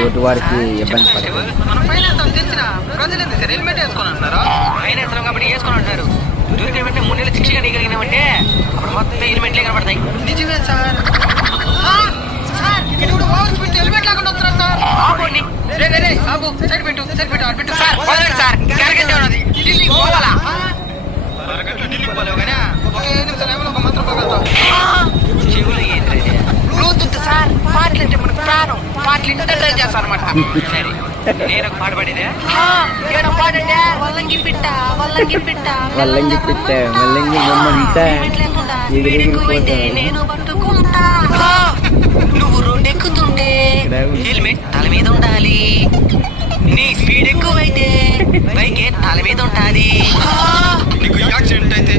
తోటి వారికి ఇబ్బంది పడదు. కాబట్టి వేసుకొని అంటారు. దొరికిన వెంటనే 3 నెలలు శిక్షగా నీగలిగినామంటే అప్పుడు మొత్తం హెల్మెట్లే కనబడతాయి. నిజమే సార్. హెల్మెట్ లేకుండా వస్తున్నారు సార్. ఆపండి. సైడ్ పెట్టు సార్. వదలండి సార్. క్యారెక్టర్ ఉన్నది. ఢిల్లీకి పోవాలా? ఢిల్లీకి పోలేవు కానీ ఒక 5 నిమిషాలు ఏమైనా ఒక మంత్రం పోగలుగుతాం. చెవులు ఏంటి బ్లూటూత్ సార్. పాటలు అంటే మనకు ప్రాణం. పాటలు ఇంటర్ ట్రై చేస్తాను అనమాట. సరే నేను ఒక పాట పాడేదే. ఏడో పాడంటే వల్లంగి పిట్ట మల్లంగి బొమ్మంతా ఎగిరెగిరిపోతా. నేను పట్టుకుంటా. నువ్వు రోడ్డు ఎక్కుతుంటే హెల్మెట్ తల మీద ఉండాలి. నీ స్పీడ్ ఎక్కువైతే బైకే తల మీద ఉండాలి. నీకు యాక్సిడెంట్ అయితే